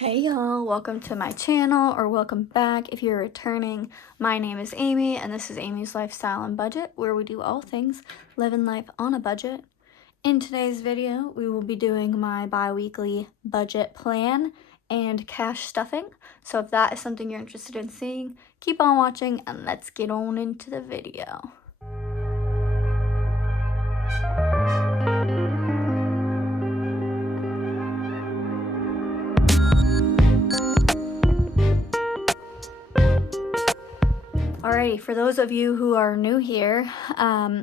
Hey y'all, welcome to my channel, or welcome back if you're returning. My name is Amy and this is Amy's Lifestyle and Budget, where we do all things living life on a budget. In today's video, we will be doing my bi-weekly budget plan and cash stuffing. So if that is something you're interested in seeing, keep on watching and let's get on into the video. Alrighty, for those of you who are new here,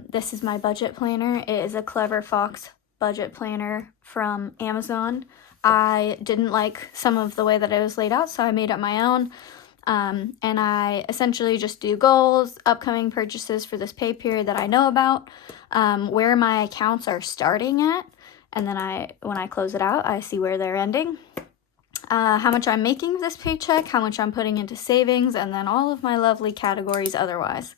this is my budget planner. It is a Clever Fox budget planner from Amazon. I didn't like some of the way that it was laid out, so I made up my own. And I essentially just do goals, upcoming purchases for this pay period that I know about, where my accounts are starting at, and then when I close it out, I see where they're ending. How much I'm making this paycheck, how much I'm putting into savings, and then all of my lovely categories otherwise.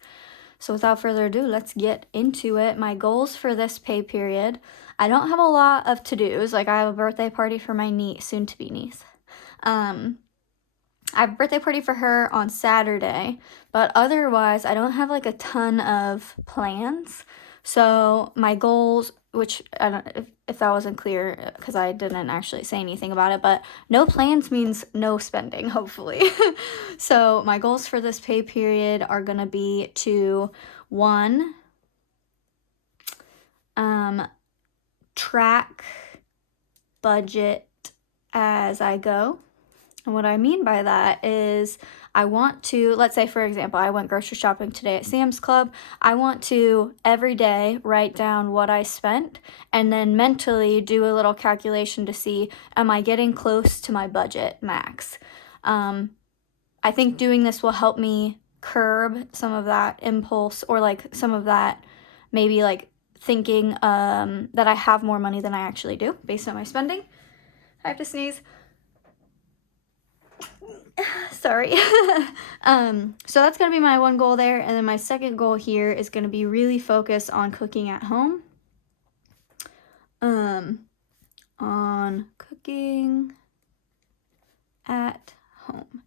So without further ado, let's get into it. My goals for this pay period, I don't have a lot of to-dos. Like, I have a birthday party for my niece, soon-to-be niece. I have a birthday party for her on Saturday, but otherwise I don't have like a ton of plans. So my goals, which I don't know if that wasn't clear because I didn't actually say anything about it, but no plans means no spending, hopefully. So my goals for this pay period are going to be to, one, track budget as I go. And what I mean by that is I want to, let's say for example, I went grocery shopping today at Sam's Club. I want to every day write down what I spent and then mentally do a little calculation to see, am I getting close to my budget max? I think doing this will help me curb some of that impulse, or like some of that maybe like thinking that I have more money than I actually do based on my spending. I have to sneeze. Sorry. So that's going to be my one goal there. And then my second goal here is going to be really focused on cooking at home. On cooking at home.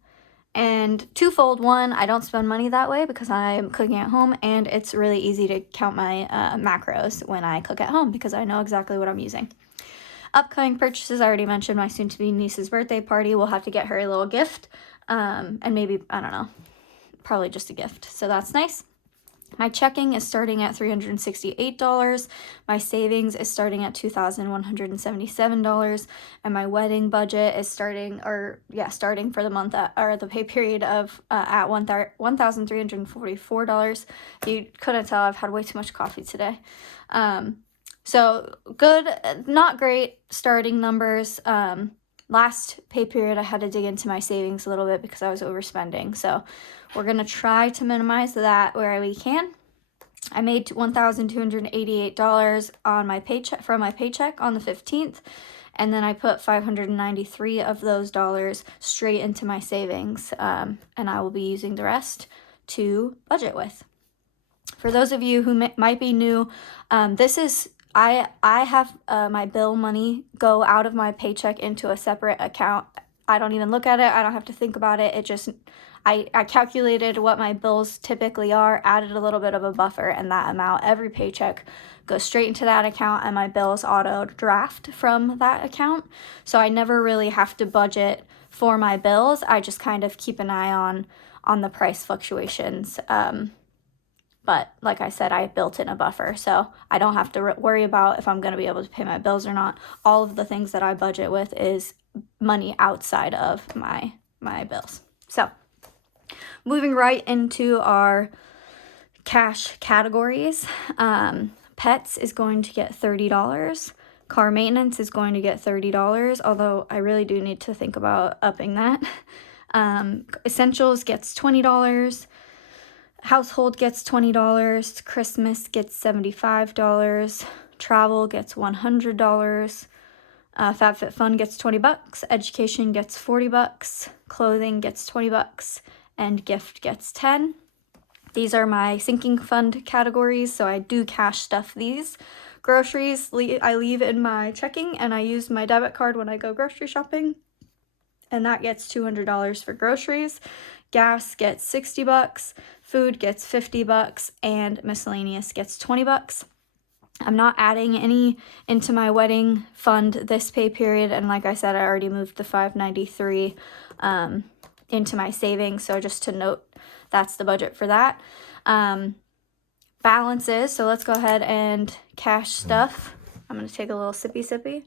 And twofold: one, I don't spend money that way because I'm cooking at home, and it's really easy to count my macros when I cook at home because I know exactly what I'm using. Upcoming purchases, I already mentioned my soon-to-be niece's birthday party. We'll have to get her a little gift, and maybe, I don't know, probably just a gift. So that's nice. My checking is starting at $368. My savings is starting at $2,177, and my wedding budget is starting for the month or the pay period of at $1,344. You couldn't tell, I've had way too much coffee today. So good, not great starting numbers. Last pay period, I had to dig into my savings a little bit because I was overspending. So we're going to try to minimize that where we can. I made $1,288 on my paycheck from my paycheck on the 15th. And then I put 593 of those dollars straight into my savings. And I will be using the rest to budget with. For those of you who might be new, this is I have my bill money go out of my paycheck into a separate account. I don't even look at it. I don't have to think about it. It just, I calculated what my bills typically are, added a little bit of a buffer, and that amount every paycheck goes straight into that account, and my bills auto draft from that account. So I never really have to budget for my bills. I just kind of keep an eye on the price fluctuations. But like I said, I built in a buffer, so I don't have to worry about if I'm going to be able to pay my bills or not. All of the things that I budget with is money outside of my bills. So moving right into our cash categories, pets is going to get $30. Car maintenance is going to get $30, although I really do need to think about upping that. Essentials gets $20. Household gets $20, Christmas gets $75, travel gets $100, FabFitFun gets $20, education gets $40, clothing gets $20, and gift gets $10. These are my sinking fund categories, so I do cash stuff these. Groceries, I leave in my checking, and I use my debit card when I go grocery shopping. and that gets $200 for groceries. Gas gets $60, food gets $50, and miscellaneous gets $20. I'm not adding any into my wedding fund this pay period, and like I said, I already moved the $593 into my savings, so just to note, that's the budget for that. Balances, so let's go ahead and cash stuff. I'm going to take a little sippy.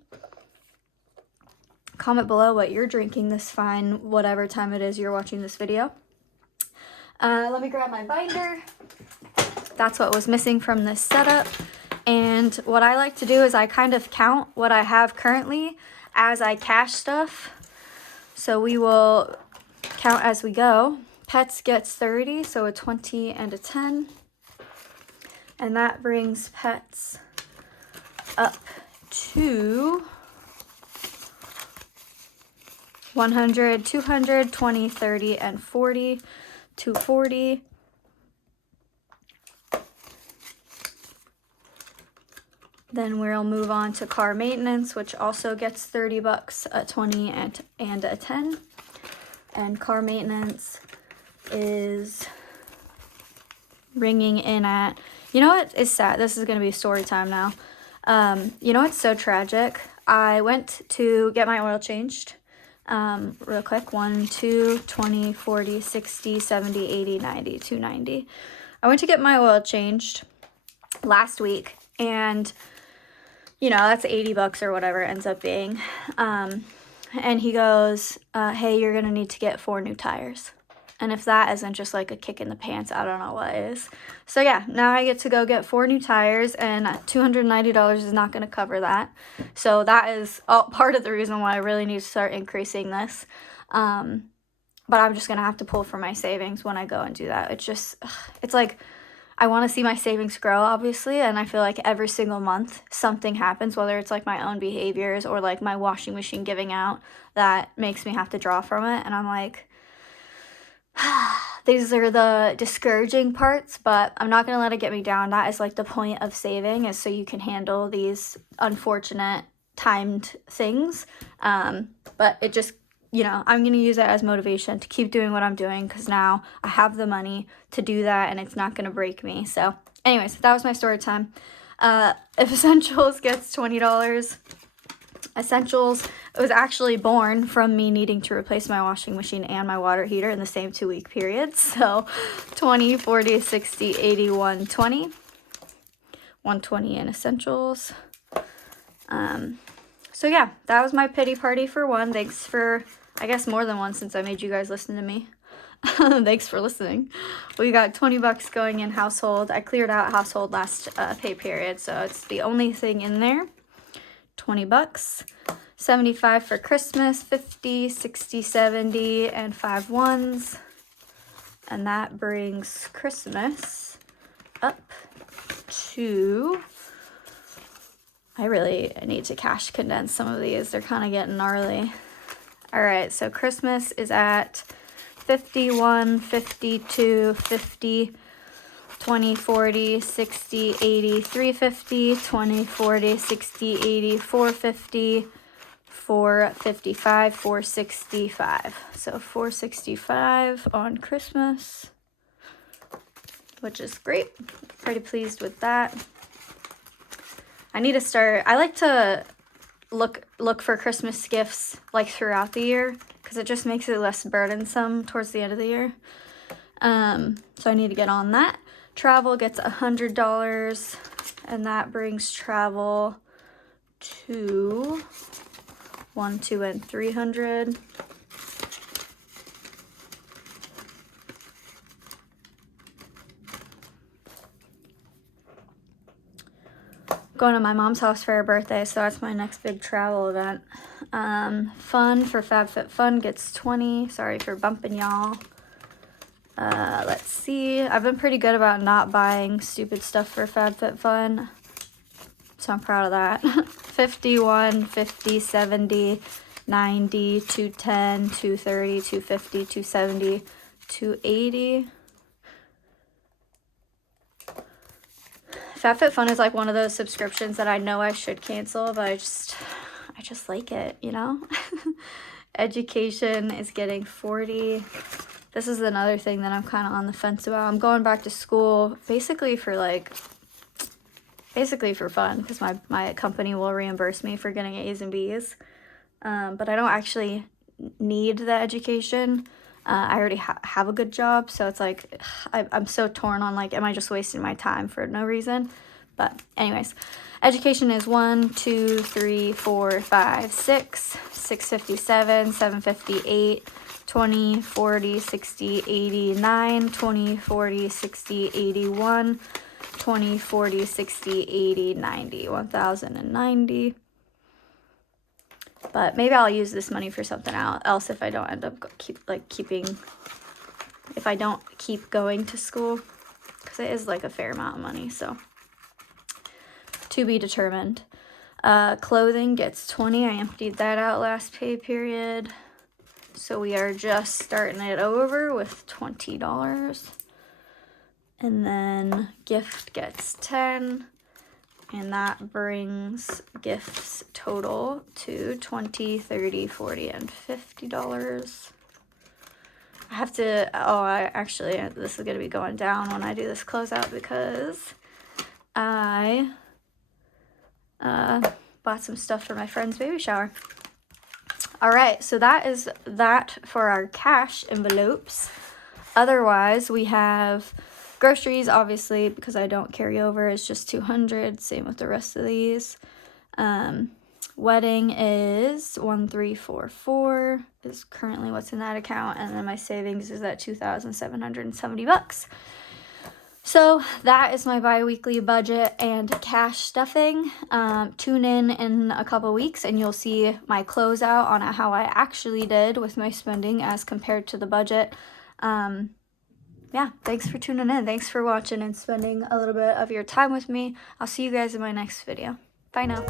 Comment below what you're drinking this fine, whatever time it is you're watching this video. Let me grab my binder. That's what was missing from this setup. And what I like to do is I kind of count what I have currently as I cash stuff. So we will count as we go. Pets gets 30, so a 20 and a 10. And that brings pets up to 100, 200, 20, 30, and 40, 240. Then we'll move on to car maintenance, which also gets $30, a 20, and a 10. And car maintenance is ringing in at, you know what is sad? This is going to be story time now. You know what's so tragic? I went to get my oil changed. Real quick, 1, 2, 20, 40, 60, 70, 80, 90, 290. I went to get my oil changed last week, and you know, that's $80 or whatever it ends up being. And he goes, hey, you're gonna need to get 4 new tires. And if that isn't just like a kick in the pants, I don't know what is. So yeah, now I get to go get 4 new tires, and $290 is not gonna cover that. So that is all part of the reason why I really need to start increasing this. But I'm just gonna have to pull from my savings when I go and do that. It's like, I want to see my savings grow, obviously, and I feel like every single month something happens, whether it's like my own behaviors or like my washing machine giving out, that makes me have to draw from it. And I'm like, these are the discouraging parts, but I'm not going to let it get me down. That is like the point of saving, is so you can handle these unfortunate timed things. But it just, you know, I'm going to use it as motivation to keep doing what I'm doing, because now I have the money to do that and it's not going to break me. So anyways, that was my story time. If Essentials gets $20, Essentials, it was actually born from me needing to replace my washing machine and my water heater in the same 2-week period. So 20, 40, 60, 80, 120. 120 in Essentials. So yeah, that was my pity party for one. Thanks for, I guess, more than one, since I made you guys listen to me. Thanks for listening. We got $20 going in household. I cleared out household last pay period, so it's the only thing in there. $20. 75 for Christmas, 50, 60, 70, and 5 ones. And that brings Christmas up to, I really need to cash condense some of these. They're kind of getting gnarly. All right, so Christmas is at 51, 52, 50, 20, 40, 60, 80, 350, 20, 40, 60, 80, 450, 455, 465. So 465 on Christmas, which is great. Pretty pleased with that. I need to start, I like to look for Christmas gifts like throughout the year, because it just makes it less burdensome towards the end of the year. So I need to get on that. Travel gets $100, and that brings travel to 1, 2, and 300. Going to my mom's house for her birthday, so that's my next big travel event. Fun for FabFitFun gets 20. Sorry for bumping y'all. Let's see. I've been pretty good about not buying stupid stuff for FabFitFun, so I'm proud of that. 51, 50, 70, 90, 210, 230, 250, 270, 280. FabFitFun is like one of those subscriptions that I know I should cancel, but I just like it, you know? Education is getting 40. This is another thing that I'm kind of on the fence about. I'm going back to school basically for fun, because my company will reimburse me for getting A's and B's. But I don't actually need the education. I already have a good job, so it's like I'm so torn on like, am I just wasting my time for no reason? But anyways, education is 1, 2, 3, 4, 5, 6, 657, 758, 20, 40, 60, 89, 20, 40, 60, 81, 20, 40, 60, 80, 90, 1,090. But maybe I'll use this money for something else if I don't end up if I don't keep going to school, because it is like a fair amount of money, so to be determined. Clothing gets 20. I emptied that out last pay period, so we are just starting it over with $20. And then gift gets 10. And that brings gifts total to $20, $30, $40, and $50. I have to, this is going to be going down when I do this closeout, because I bought some stuff for my friend's baby shower. All right, so that is that for our cash envelopes. Otherwise, we have groceries, obviously, because I don't carry over, it's just $200. Same with the rest of these. Wedding is 1,344 is currently what's in that account, and then my savings is at $2,770. So that is my bi-weekly budget and cash stuffing. Tune in a couple weeks and you'll see my closeout on how I actually did with my spending as compared to the budget. Yeah, thanks for tuning in. Thanks for watching and spending a little bit of your time with me. I'll see you guys in my next video. Bye now.